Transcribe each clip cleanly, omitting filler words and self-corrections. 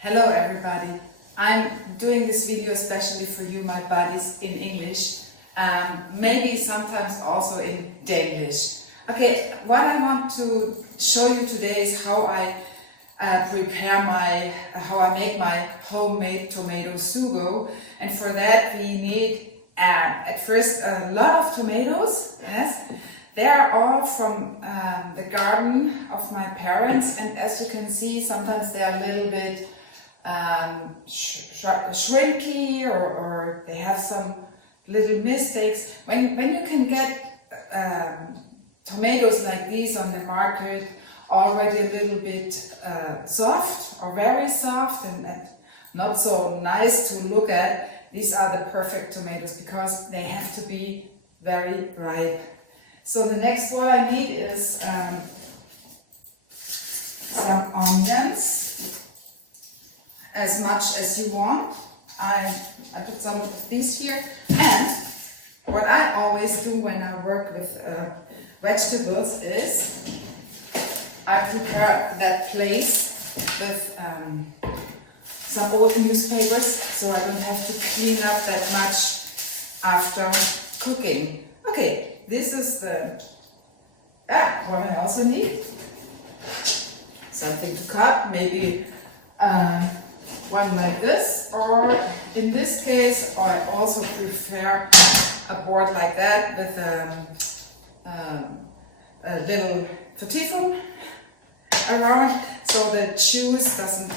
Hello everybody. I'm doing this video especially for you, my buddies, in English, maybe sometimes also in Danish. Okay, what I want to show you today is how I how I make my homemade tomato sugo, and for that we need at first a lot of tomatoes. Yes, they are all from the garden of my parents, and as you can see, sometimes they are a little bit shrinky or they have some little mistakes. When you can get tomatoes like these on the market, already a little bit soft or very soft and not so nice to look at, these are the perfect tomatoes because they have to be very ripe. So the next what I need is some onions, as much as you want. I put some of these here, and what I always do when I work with vegetables is I prepare that place with some old newspapers, so I don't have to clean up that much after cooking. Okay, this is the what I also need. Something to cut, maybe one like this, or in this case I also prefer a board like that with a little vertiefung around, so the juice doesn't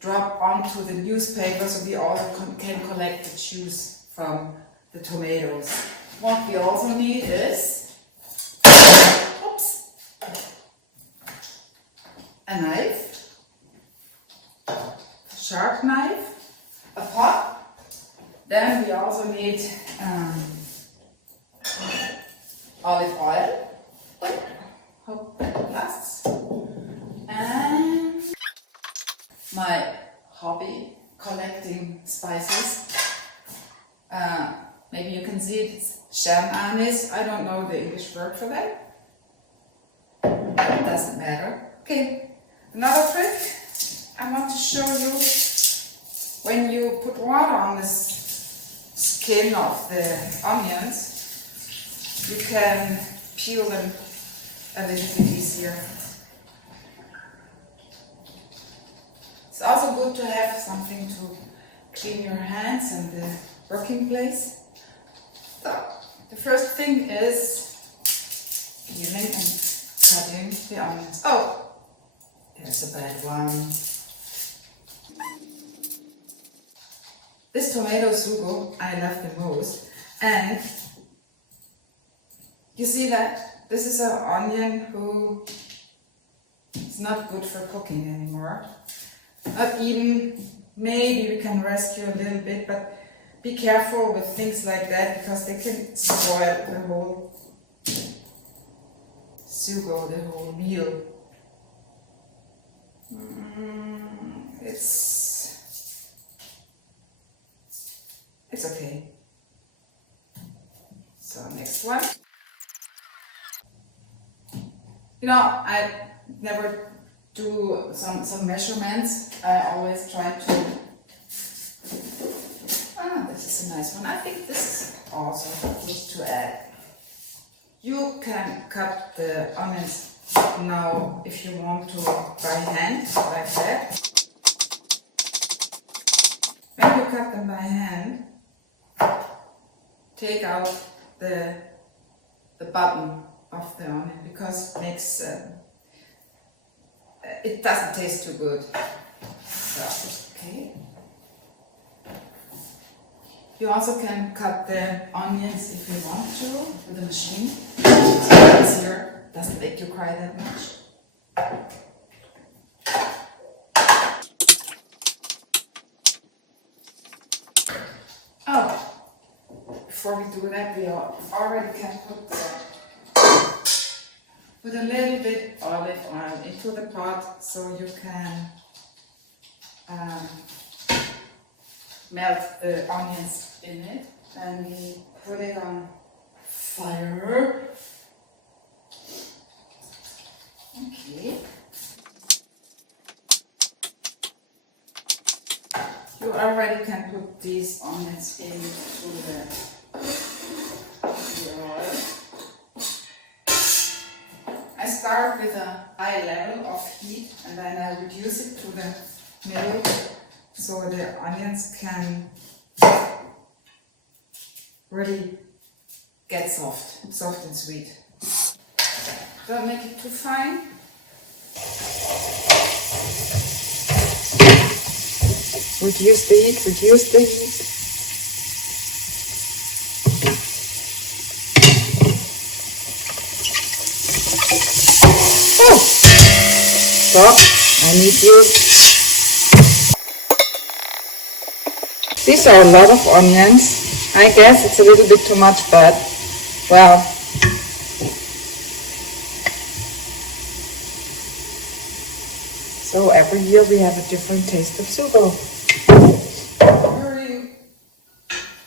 drop onto the newspaper, so we also can collect the juice from the tomatoes. What we also need is a knife, sharp knife, a pot. Then we also need olive oil. Hope that lasts. And my hobby, collecting spices. Maybe you can see it's anise. I don't know the English word for that. It doesn't matter. Okay, another trick I want to show you. When you put water on the skin of the onions, you can peel them a little bit easier. It's also good to have something to clean your hands and the working place. So, the first thing is peeling and cutting the onions. Oh, there's a bad one. This tomato sugo I love the most, and you see that this is an onion who is not good for cooking anymore. Not even, maybe we can rescue a little bit, but be careful with things like that because they can spoil the whole sugo, the whole meal. It's okay. So next one. You know, I never do some measurements. I always try to. This is a nice one. I think this is also good to add. You can cut the onions now if you want to by hand, like that. When you cut them by hand, take out the bottom of the onion because it makes it doesn't taste too good. So, okay. You also can cut the onions if you want to with a machine. It's easier, doesn't make you cry that much. Oh, before we do that, we already can put a little bit olive oil into the pot so you can melt the onions in it, and we put it on fire. Okay. You already can put these onions into the oil. I start with a high level of heat and then I reduce it to the middle so the onions can really get soft and sweet. Don't make it too fine. Reduce the heat, reduce the heat. Oh! Stop, I need you. These are a lot of onions. I guess it's a little bit too much, but well. So every year we have a different taste of Sugo.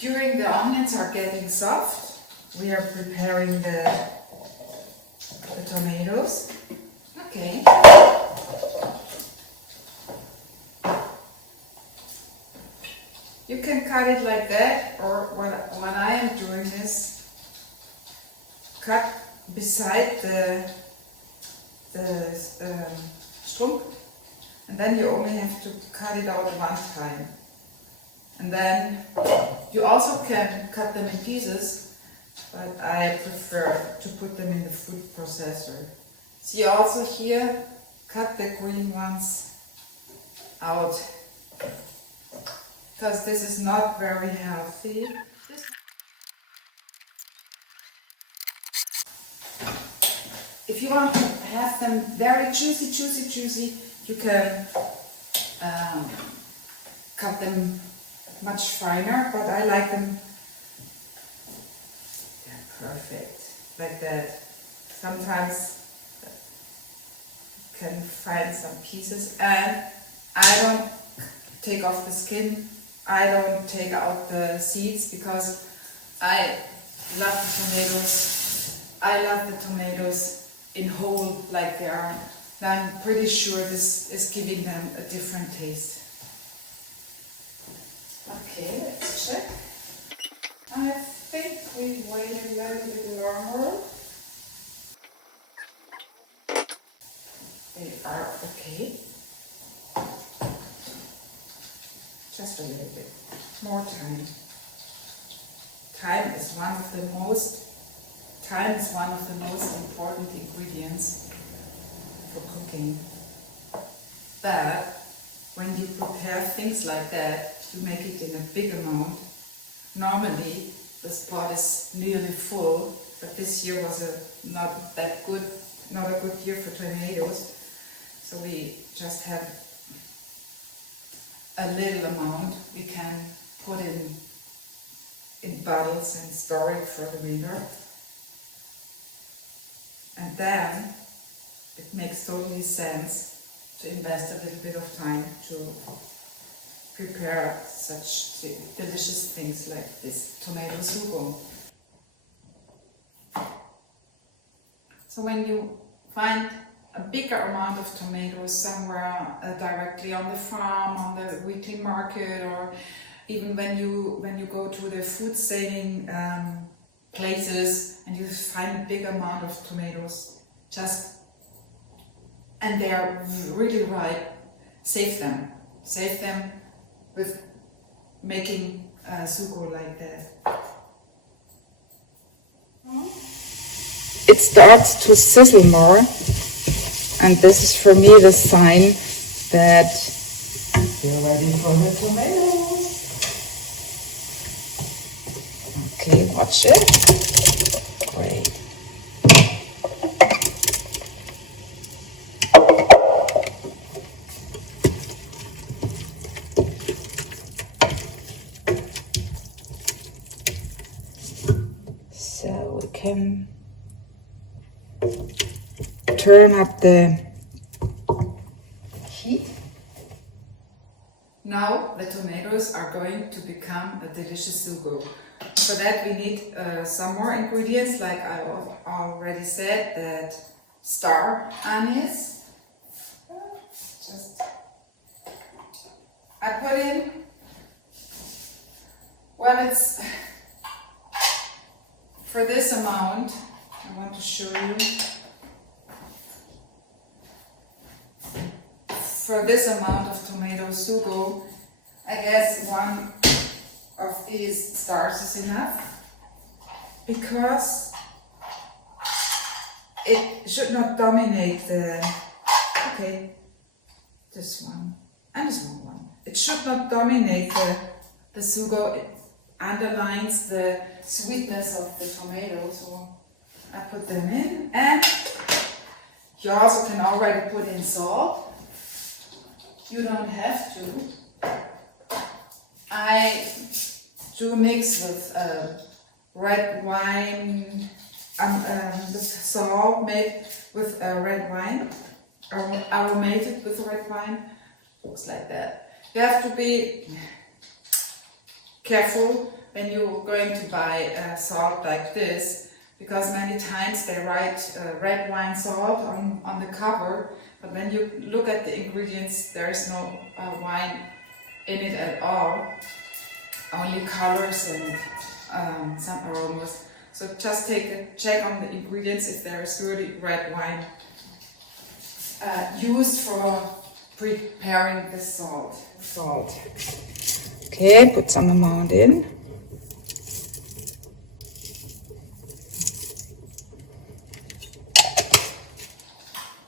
During the onions are getting soft, we are preparing the tomatoes. Okay. You can cut it like that, or when I am doing this, cut beside the strunk, and then you only have to cut it out one time. And then you also can cut them in pieces, but I prefer to put them in the food processor. See also here, cut the green ones out, because this is not very healthy. If you want to have them very juicy, you can cut them much finer, but I like them perfect, like that. Sometimes you can find some pieces, and I don't take off the skin, I don't take out the seeds, because I love the tomatoes. I love the tomatoes in whole, like they are. I'm pretty sure this is giving them a different taste. Okay, let's check. I think we wait a little bit longer. They are okay. Just a little bit more time. Time is one of the most important ingredients for cooking. But when you prepare things like that, you make it in a big amount. Normally the pot is nearly full, but this year was not a good year for tomatoes. So we just have a little amount we can put in bottles and store it for the winter. And then it makes totally sense to invest a little bit of time to prepare such delicious things like this tomato sugo. So when you find a bigger amount of tomatoes somewhere directly on the farm, on the weekly market, or even when you go to the food saving places and you find a big amount of tomatoes, and they are really ripe, save them with making sugo like that. It starts to sizzle more, and this is for me the sign that you're ready for the tomatoes. Okay, watch it. Great. So we can turn up the heat. Now the tomatoes are going to become a delicious sugo. For that we need some more ingredients, like I already said, that star anise. I put in Well, it's for this amount, I want to show you. For this amount of tomato sugo, I guess one of these stars is enough, because it should not dominate the, okay, this one and the small one. It should not dominate the sugo. It underlines the sweetness of the tomato, so I put them in. And you also can already put in salt. You don't have to. I do mix with red wine, the salt made with red wine, aromated with red wine. Looks like that. You have to be careful when you're going to buy salt like this, because many times they write red wine salt on the cover, but when you look at the ingredients, there is no wine in it at all, only colors and some aromas. So just take a check on the ingredients if there is really red wine used for preparing the salt. Okay, put some amount in.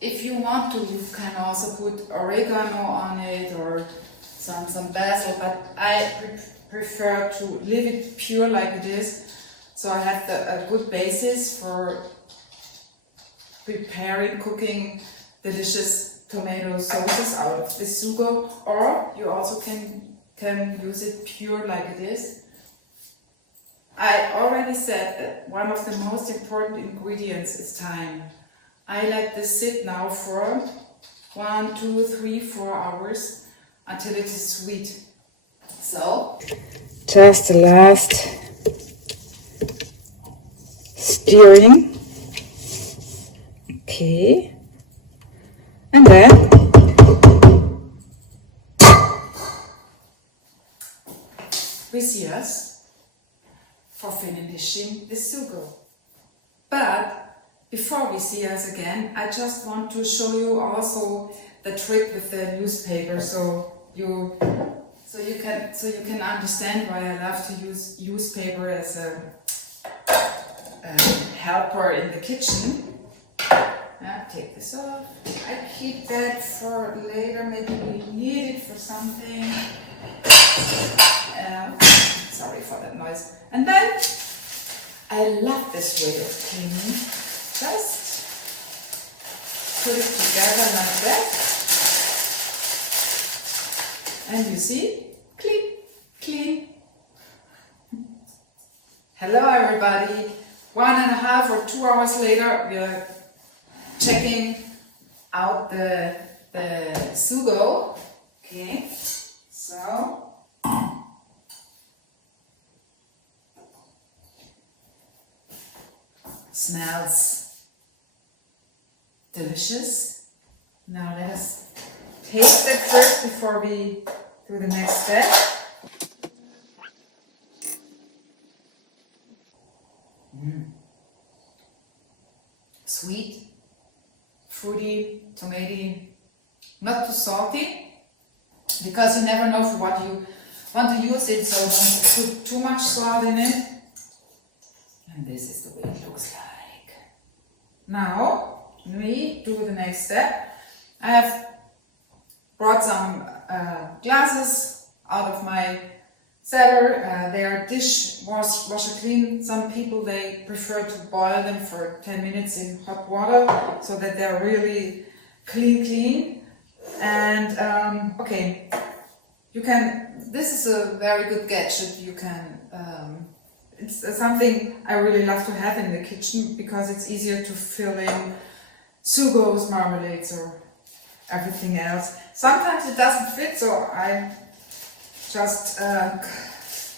If you want to, you can also put oregano on it or some basil, but I prefer to leave it pure like it is, so I have a good basis for preparing, cooking delicious tomato sauces out of this sugo. Or you also can use it pure like it is. I already said that one of the most important ingredients is time. I let this sit now for 1, 2, 3, 4 hours until it is sweet. So, just the last stirring. Okay. And then we see us for finishing the sugo. But before we see us again, I just want to show you also the trick with the newspaper, so you can understand why I love to use newspaper as a helper in the kitchen. Take this off. I keep that for later. Maybe we need it for something. Sorry for that noise. And then I love this way of cleaning. Just put it together like that, and you see, clean, clean. Hello everybody. 1.5 or 2 hours later, we are checking out the sugo. Okay, so smells delicious. Now let us taste it first before we do the next step. Sweet, fruity, tomatoey, not too salty, because you never know for what you want to use it, so don't put too much salt in it. And this is the way it looks like. Now, we do the next step. I have brought some glasses out of my cellar. They are dishwasher clean. Some people, they prefer to boil them for 10 minutes in hot water so that they're really clean. And okay, you can, this is a very good gadget. You can, it's something I really love to have in the kitchen because it's easier to fill in sugos, marmalades, or everything else. Sometimes it doesn't fit, so I just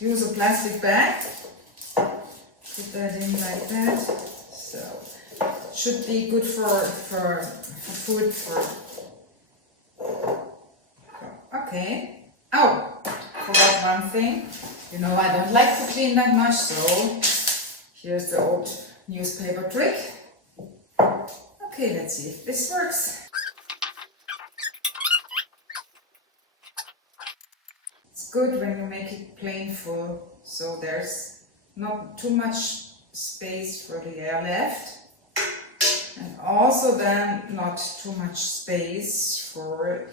use a plastic bag, put that in like that. So should be good for food. Okay. Oh, forgot one thing. You know, I don't like to clean that much, so here's the old newspaper trick. Okay, let's see if this works. It's good when you make it plain full, so there's not too much space for the air left. And also then not too much space for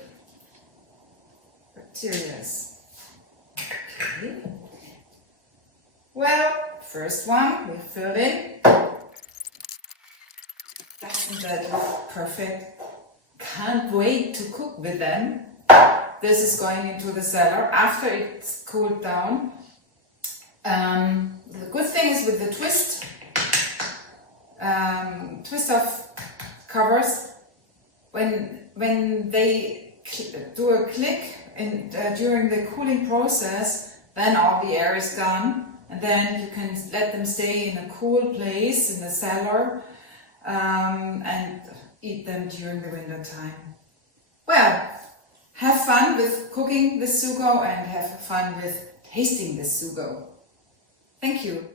bacteria. Okay. Well, first one we fill in. Doesn't that look perfect? Can't wait to cook with them. This is going into the cellar after it's cooled down. The good thing is with the twist of covers, when they do a click during the cooling process, then all the air is gone, and then you can let them stay in a cool place in the cellar and eat them during the winter time. Well, have fun with cooking the Sugo and have fun with tasting the Sugo. Thank you.